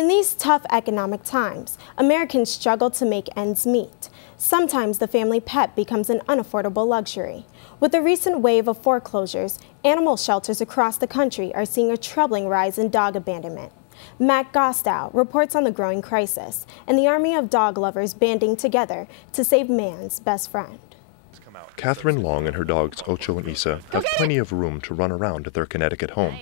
In these tough economic times, Americans struggle to make ends meet. Sometimes the family pet becomes an unaffordable luxury. With the recent wave of foreclosures, animal shelters across the country are seeing a troubling rise in dog abandonment. Matt Gostow reports on the growing crisis and the army of dog lovers banding together to save man's best friend. Catherine Long and her dogs Ocho and Isa have plenty of room to run around at their Connecticut home.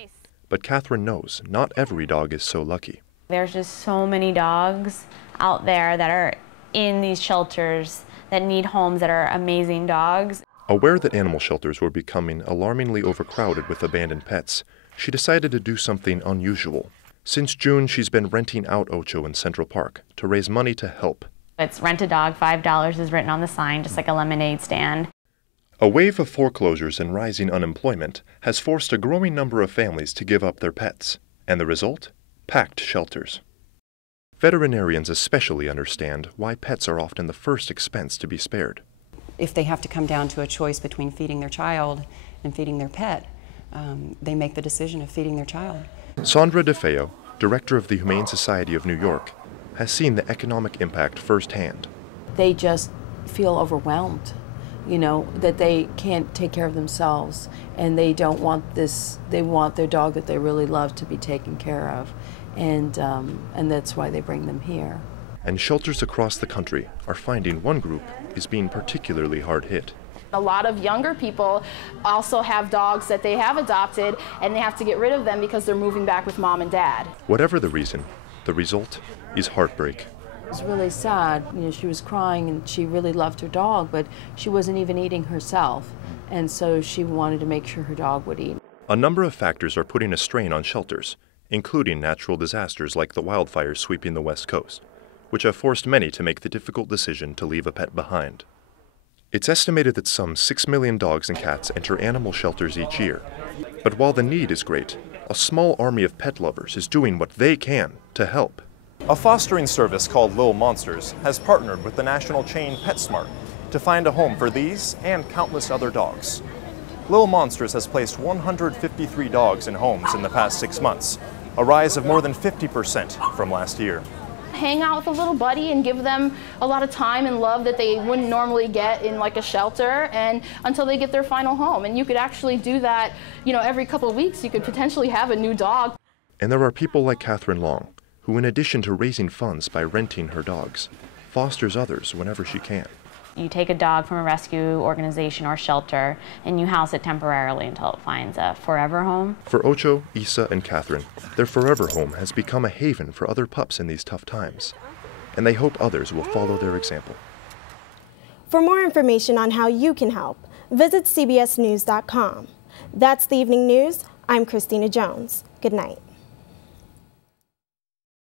But Catherine knows not every dog is so lucky. There's just so many dogs out there that are in these shelters that need homes that are amazing dogs. Aware that animal shelters were becoming alarmingly overcrowded with abandoned pets, she decided to do something unusual. Since June, she's been renting out Ocho in Central Park to raise money to help. It's rent a dog, $5 is written on the sign, just like a lemonade stand. A wave of foreclosures and rising unemployment has forced a growing number of families to give up their pets. And the result? Packed shelters. Veterinarians especially understand why pets are often the first expense to be spared. If they have to come down to a choice between feeding their child and feeding their pet, they make the decision of feeding their child. Sandra DeFeo, director of the Humane Society of New York, has seen the economic impact firsthand. They just feel overwhelmed, that they can't take care of themselves, and they don't want this. They want their dog that they really love to be taken care of, and that's why they bring them here. And shelters across the country are finding one group is being particularly hard hit. A lot of younger people also have dogs that they have adopted, and they have to get rid of them because they're moving back with mom and dad. Whatever the reason, the result is heartbreak. It was really sad. She was crying and she really loved her dog, but she wasn't even eating herself, and so she wanted to make sure her dog would eat. A number of factors are putting a strain on shelters, including natural disasters like the wildfires sweeping the West Coast, which have forced many to make the difficult decision to leave a pet behind. It's estimated that some 6 million dogs and cats enter animal shelters each year. But while the need is great, a small army of pet lovers is doing what they can to help. A fostering service called Little Monsters has partnered with the national chain PetSmart to find a home for these and countless other dogs. Little Monsters has placed 153 dogs in homes in the past 6 months, a rise of more than 50% from last year. Hang out with a little buddy and give them a lot of time and love that they wouldn't normally get in like a shelter, and until they get their final home. And you could actually do that, every couple of weeks you could potentially have a new dog. And there are people like Catherine Long, who in addition to raising funds by renting her dogs, fosters others whenever she can. You take a dog from a rescue organization or shelter and you house it temporarily until it finds a forever home. For Ocho, Isa, and Catherine, their forever home has become a haven for other pups in these tough times, and they hope others will follow their example. For more information on how you can help, visit cbsnews.com. That's the Evening News. I'm Christina Jones. Good night.